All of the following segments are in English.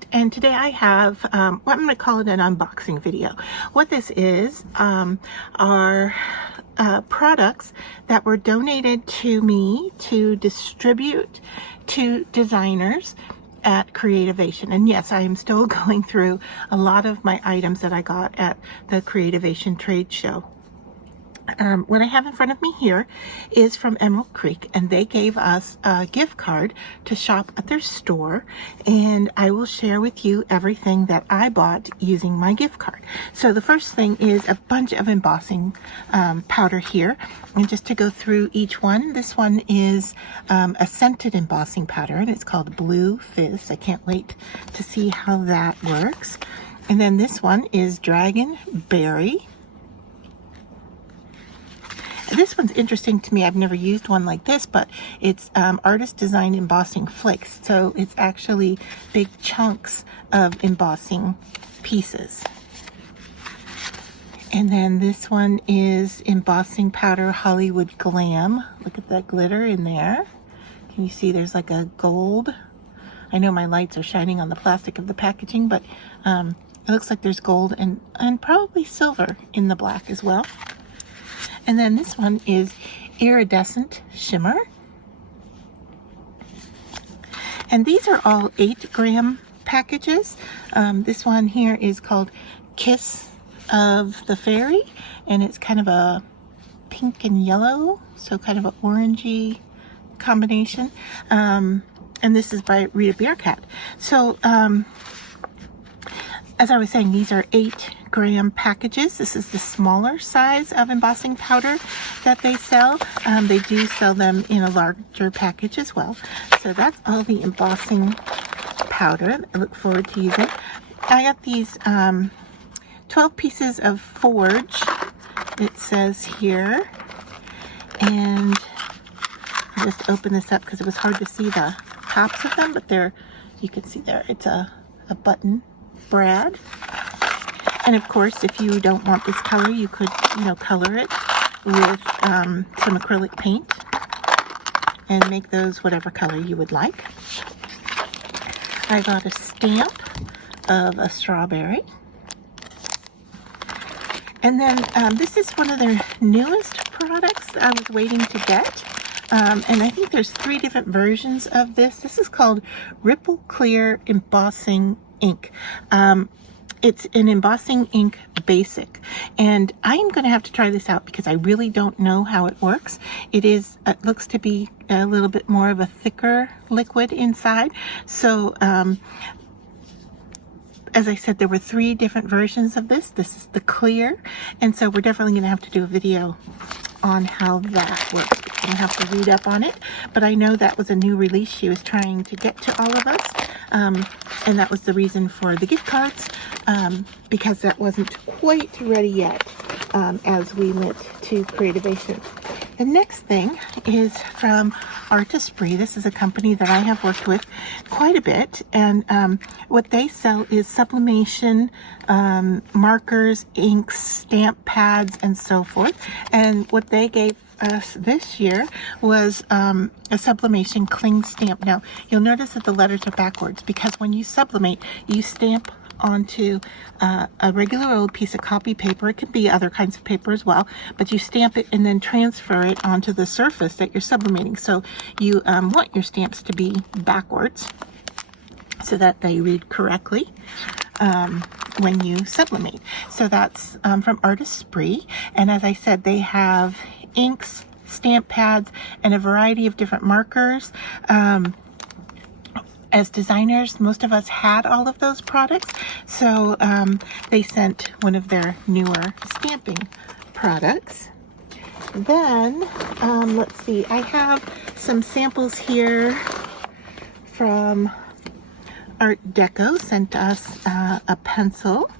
Janet, and today I have I'm going to call it an unboxing video. What this is are products that were donated to me to distribute to designers at Creativation. And yes, I am still going through a lot of my items that I got at the Creativation trade show. What I have in front of me here is from Emerald Creek, and they gave us a gift card to shop at their store, and I will share with you everything that I bought using my gift card. So the first thing is a bunch of embossing powder here, and just to go through each one, this one is a scented embossing powder, and it's called Blue Fizz. I can't wait to see how that works. And then this one is Dragon Berry. This one's interesting to me. I've never used one like this, but it's artist designed embossing flakes. So it's actually big chunks of embossing pieces. And then this one is embossing powder Hollywood Glam. Look at that glitter in there. Can you see there's like a gold? I know my lights are shining on the plastic of the packaging, but it looks like there's gold and probably silver in the black as well. And then this one is Iridescent Shimmer. And these are all 8-gram packages. This one here is called Kiss of the Fairy, and it's kind of a pink and yellow, so kind of an orangey combination. And this is by Rita Bearcat. So as I was saying, these are 8-gram packages. This is the smaller size of embossing powder that they sell. They do sell them in a larger package as well. So that's all the embossing powder I look forward to using. I got these 12 pieces of Forge, it says here. And I'll just open this up because it was hard to see the tops of them, but there, you can see there, it's a button brad. And of course, if you don't want this color, you could, color it with some acrylic paint and make those whatever color you would like. I got a stamp of a strawberry. And then this is one of their newest products I was waiting to get. And I think there's 3 different versions of this. This is called Ripple Clear Embossing Ink. It's an embossing ink basic, and I'm going to have to try this out because I really don't know how it works. It looks to be a little bit more of a thicker liquid inside. So as I said, there were 3 different versions of this. This is the clear, and so we're definitely going to have to do a video on how that works. I'm going to have to read up on it, but I know that was a new release she was trying to get to all of us, and that was the reason for the gift cards, because that wasn't quite ready yet as we went to Creativation. The next thing is from Artesprix. This is a company that I have worked with quite a bit, and what they sell is sublimation, markers, inks, stamp pads, and so forth. And what they gave us this year was a sublimation cling stamp. Now, you'll notice that the letters are backwards because when you sublimate, you stamp onto a regular old piece of copy paper. It can be other kinds of paper as well, but you stamp it and then transfer it onto the surface that you're sublimating. So you want your stamps to be backwards so that they read correctly when you sublimate. So that's from Artesprix, and as I said, they have inks, stamp pads, and a variety of different markers. As designers, most of us had all of those products, so they sent one of their newer stamping products. Then, let's see, I have some samples here from Art Deco. Sent us a pencil.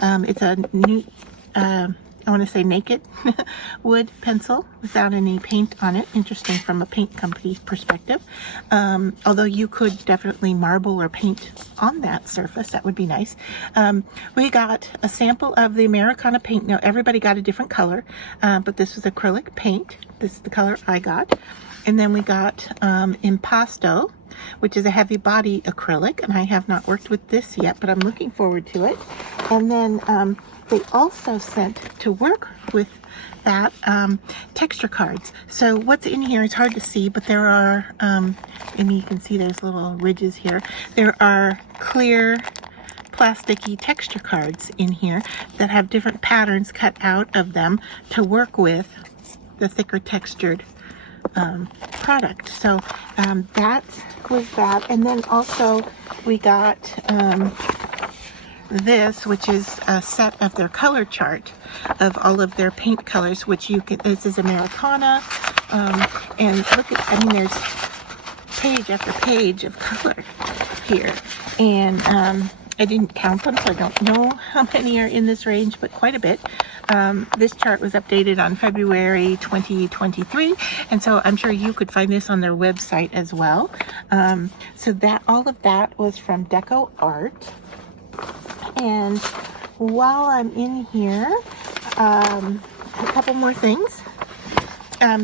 It's a new, I want to say naked wood pencil without any paint on it. Interesting from a paint company perspective. Although you could definitely marble or paint on that surface. That would be nice. We got a sample of the Americana paint. Now everybody got a different color, but this was acrylic paint. This is the color I got. And then we got Impasto. which is a heavy body acrylic, and I have not worked with this yet, but I'm looking forward to it. And then they also sent to work with that texture cards. So what's in here, it's hard to see, but there are, and you can see there's little ridges here. There are clear plasticky texture cards in here that have different patterns cut out of them to work with the thicker textured product. So that was that. And then also we got this, which is a set of their color chart of all of their paint colors, which you can, this is Americana, and look at, I mean, there's page after page of color here, and I didn't count them, so I don't know how many are in this range, but quite a bit. This chart was updated on February 2023, and so I'm sure you could find this on their website as well. So that, all of that was from DecoArt. And while I'm in here, a couple more things.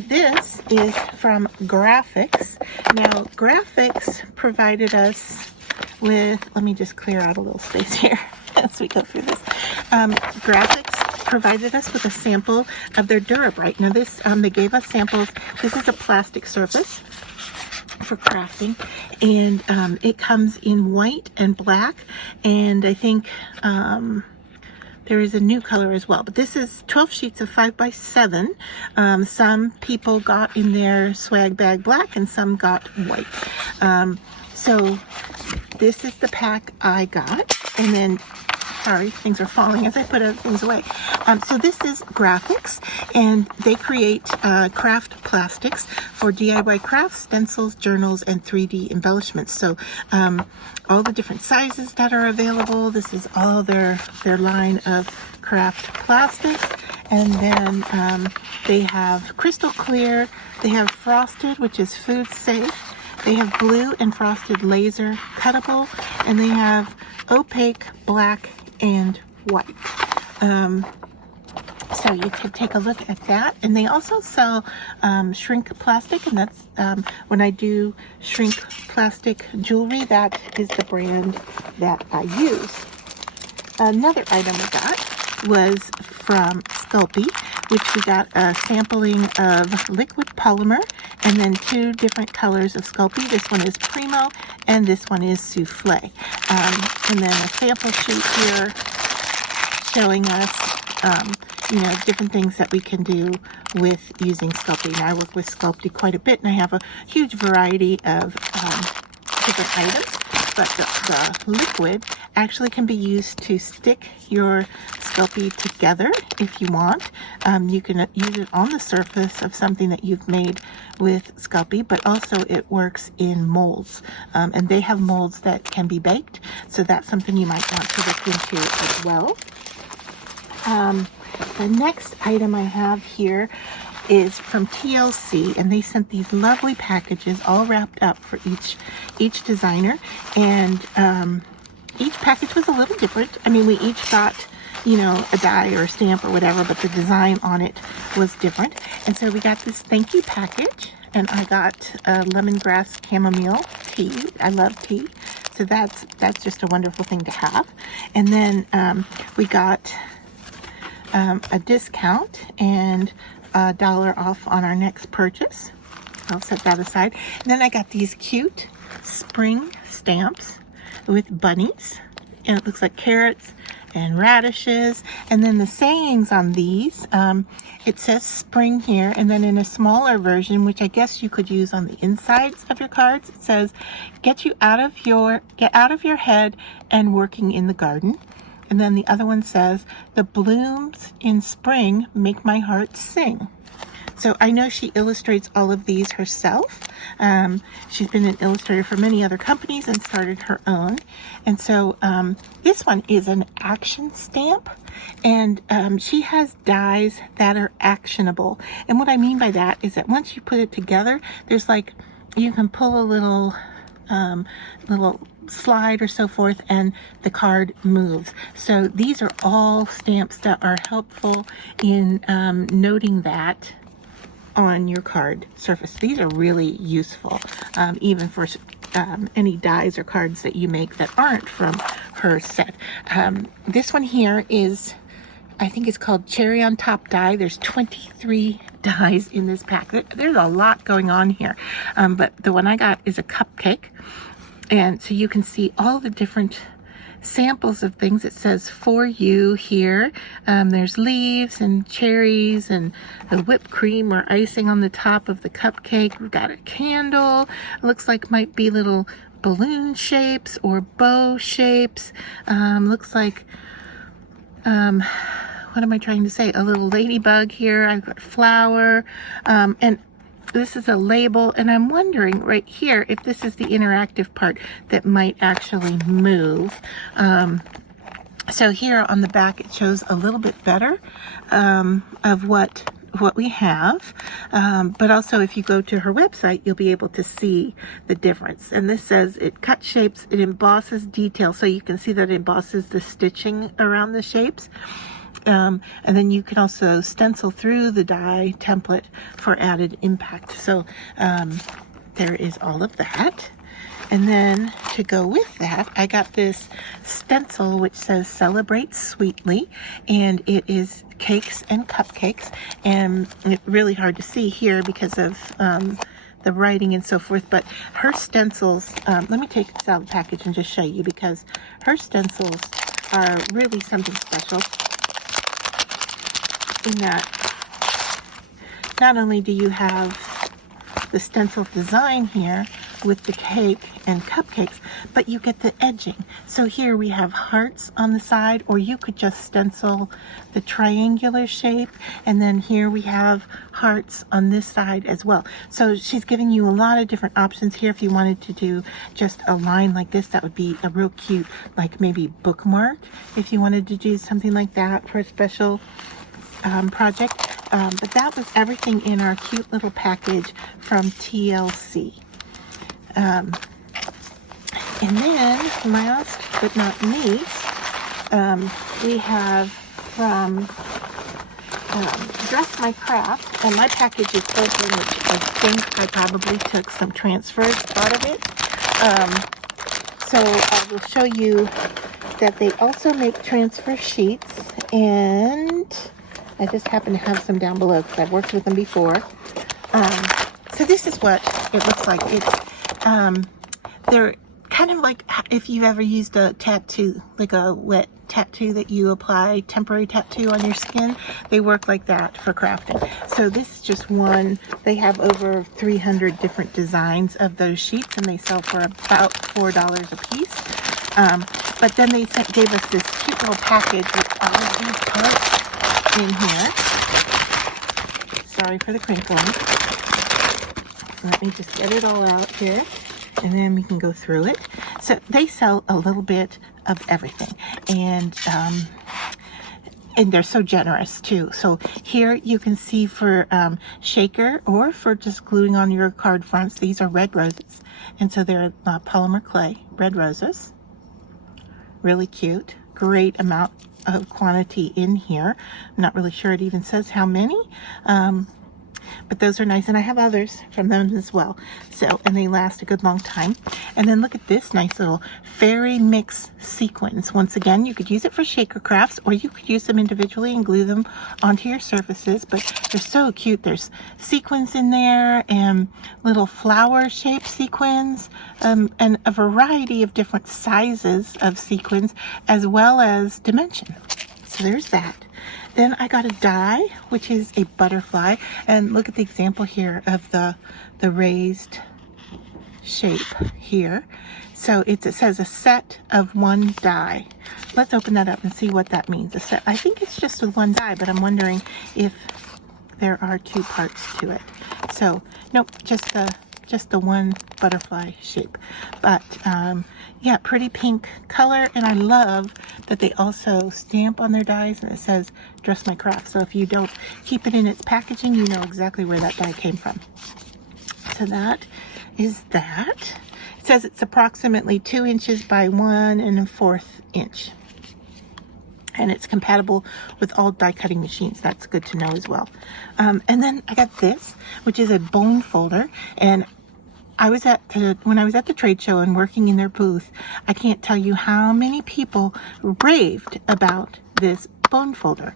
This is from Grafix. Now, Grafix provided us with, let me just clear out a little space here as we go through this. Grafix provided us with a sample of their DuraBrite. Now this, they gave us samples. This is a plastic surface for crafting, and it comes in white and black, and I think there is a new color as well, but this is 12 sheets of 5x7. Some people got in their swag bag black and some got white. So this is the pack I got, and then, sorry, things are falling as I put other things away. So this is Grafix, and they create craft plastics for DIY crafts, stencils, journals, and 3D embellishments. So all the different sizes that are available. This is all their line of craft plastics. And then they have crystal clear, they have frosted, which is food safe. They have blue and frosted laser cuttable, and they have opaque, black, and white. So you could take a look at that. And they also sell shrink plastic, and that's when I do shrink plastic jewelry, that is the brand that I use. Another item we got was from Sculpey, which we got a sampling of liquid polymer and then 2 different colors of Sculpey. This one is Primo and this one is Souffle. And then a sample sheet here showing us you know, different things that we can do with using Sculpey. Now I work with Sculpey quite a bit, and I have a huge variety of different items, but the liquid actually can be used to stick your Sculpey together if you want. You can use it on the surface of something that you've made with Sculpey, but also it works in molds. And they have molds that can be baked, so that's something you might want to look into as well. The next item I have here is from TLC, and they sent these lovely packages all wrapped up for each designer, and each package was a little different. I mean, we each got, you know, a die or a stamp or whatever, but the design on it was different. And so we got this thank you package, and I got lemongrass chamomile tea. I love tea, so that's just a wonderful thing to have. And then we got a discount and $1 off on our next purchase. I'll set that aside. And then I got these cute spring stamps with bunnies, and it looks like carrots and radishes. And then the sayings on these, it says spring here, and then in a smaller version, which I guess you could use on the insides of your cards, it says get out of your head and working in the garden. And then the other one says, the blooms in spring make my heart sing. So I know she illustrates all of these herself. She's been an illustrator for many other companies and started her own. And so this one is an action stamp, and she has dies that are actionable. And what I mean by that is that once you put it together, there's like, you can pull a little slide or so forth, and the card moves. So these are all stamps that are helpful in noting that on your card surface. These are really useful, even for any dies or cards that you make that aren't from her set. This one here is, I think it's called Cherry on Top die. There's 23 dies in this pack. There's a lot going on here. But the one I got is a cupcake. And so you can see all the different samples of things. It says for you here. There's leaves and cherries and the whipped cream or icing on the top of the cupcake. We've got a candle. It looks like might be little balloon shapes or bow shapes. Looks like what am I trying to say? A little ladybug here. I've got flower, and this is a label, and I'm wondering right here if this is the interactive part that might actually move. So here on the back it shows a little bit better of what we have, but also if you go to her website you'll be able to see the difference. And this says it cuts shapes, it embosses detail, so you can see that it embosses the stitching around the shapes. And then you can also stencil through the die template for added impact. So there is all of that. And then to go with that, I got this stencil which says Celebrate Sweetly, and it is cakes and cupcakes, and it's really hard to see here because of the writing and so forth, but her stencils, let me take this out of the package and just show you, because her stencils are really something special. In that not only do you have the stencil design here with the cake and cupcakes, but you get the edging. So here we have hearts on the side, or you could just stencil the triangular shape, and then here we have hearts on this side as well. So she's giving you a lot of different options here. If you wanted to do just a line like this, that would be a real cute, like maybe bookmark, if you wanted to do something like that for a special project. But that was everything in our cute little package from TLC. And then last but not least, we have from Dress My Craft, and my package is open, which I think I probably took some transfers out of it. So I will show you that they also make transfer sheets, and I just happen to have some down below because I've worked with them before. So this is what it looks like. They're kind of like if you ever used a tattoo, like a wet tattoo that you apply, temporary tattoo on your skin. They work like that for crafting. So this is just one. They have over 300 different designs of those sheets, and they sell for about $4 a piece. But then they gave us this cute little package with all of these parts in here. Sorry for the crinkling. Let me just get it all out here, and then we can go through it. So they sell a little bit of everything, and they're so generous too. So here you can see for shaker or for just gluing on your card fronts, these are red roses, and so they're polymer clay red roses. Really cute. Great amount of quantity in here. I'm not really sure it even says how many, but those are nice, and I have others from them as well. So, and they last a good long time. And then look at this nice little fairy mix sequins. Once again, you could use it for shaker crafts, or you could use them individually and glue them onto your surfaces, but they're so cute. There's sequins in there and little flower shaped sequins, and a variety of different sizes of sequins as well as dimension. So there's that. Then I got a die, which is a butterfly, and look at the example here of the raised shape here. So it says a set of one die. Let's open that up and see what that means. A set. I think it's just with one die, but I'm wondering if there are two parts to it. So nope, just the one butterfly shape. But yeah, pretty pink color, and I love that they also stamp on their dies, and it says Dress My Craft. So if you don't keep it in its packaging, you know exactly where that die came from. So that is that. It says it's approximately 2 inches by 1 1/4 inch. And it's compatible with all die cutting machines. That's good to know as well. And then I got this, which is a bone folder, and when I was at the trade show and working in their booth, I can't tell you how many people raved about this bone folder.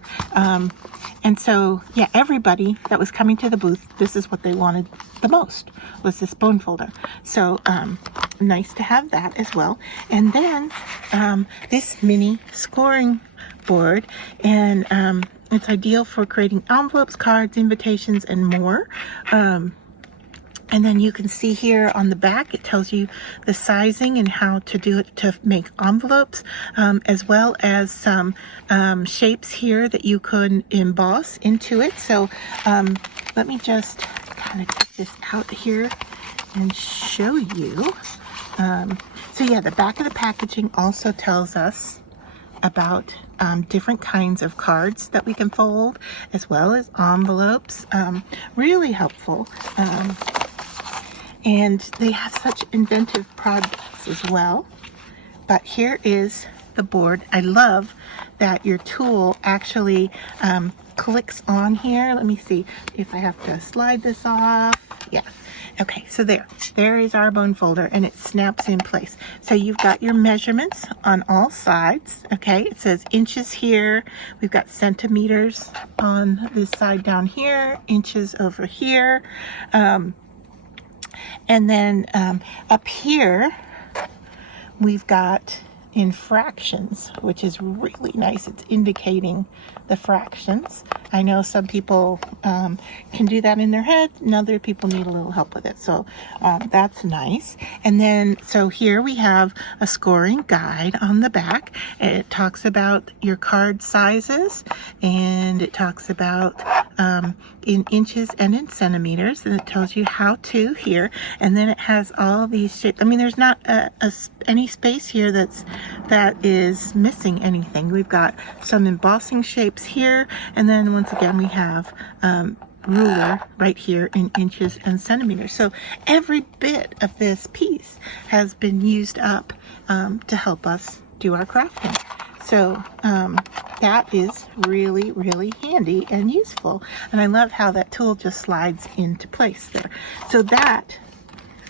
And so, yeah, everybody that was coming to the booth, this is what they wanted the most, was this bone folder. So, nice to have that as well. And then, this mini scoring board, and it's ideal for creating envelopes, cards, invitations, and more. And then you can see here on the back, it tells you the sizing and how to do it to make envelopes, as well as some shapes here that you could emboss into it. So let me just kind of take this out here and show you. So yeah, the back of the packaging also tells us about different kinds of cards that we can fold, as well as envelopes. Really helpful. And they have such inventive products as well. But here is the board. I love that your tool actually clicks on here. Let me see if I have to slide this off. Yeah. Okay, so there is our bone folder, and it snaps in place. So you've got your measurements on all sides. Okay, it says inches here. We've got centimeters on this side down here, inches over here. And then up here, we've got in fractions, which is really nice. It's indicating the fractions. I know some people can do that in their head, and other people need a little help with it. So that's nice. And then, so here we have a scoring guide on the back. It talks about your card sizes, and it talks about in inches and in centimeters, and it tells you how to here. And then it has all these shapes. I mean, there's not any space here that is missing anything. We've got some embossing shapes here, and then once again we have ruler right here in inches and centimeters. So every bit of this piece has been used up to help us do our crafting. So that is really, really handy and useful. And I love how that tool just slides into place there. So that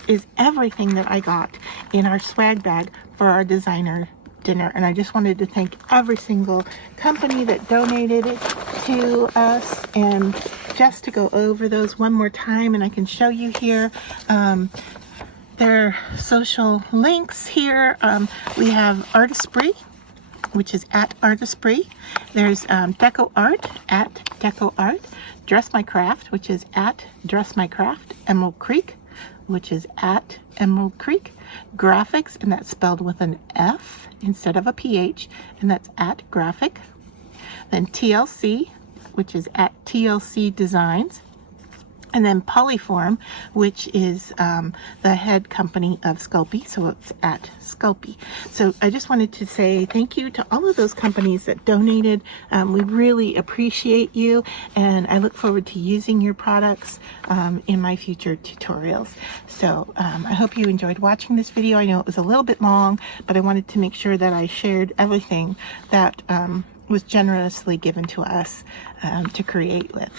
is everything that I got in our swag bag for our designer dinner. And I just wanted to thank every single company that donated it to us. And just to go over those one more time, and I can show you here their social links here. We have Artesprix, which is at Artesprix. There's DecoArt at DecoArt. Dress My Craft, which is at Dress My Craft. Emerald Creek, which is at Emerald Creek. Grafix, and that's spelled with an F instead of a PH, and that's at Graphic. Then TLC, which is at TLC Designs. And then Polyform, which is the head company of Sculpey, so it's at Sculpey. So I just wanted to say thank you to all of those companies that donated. We really appreciate you, and I look forward to using your products in my future tutorials. So I hope you enjoyed watching this video. I know it was a little bit long, but I wanted to make sure that I shared everything that was generously given to us to create with.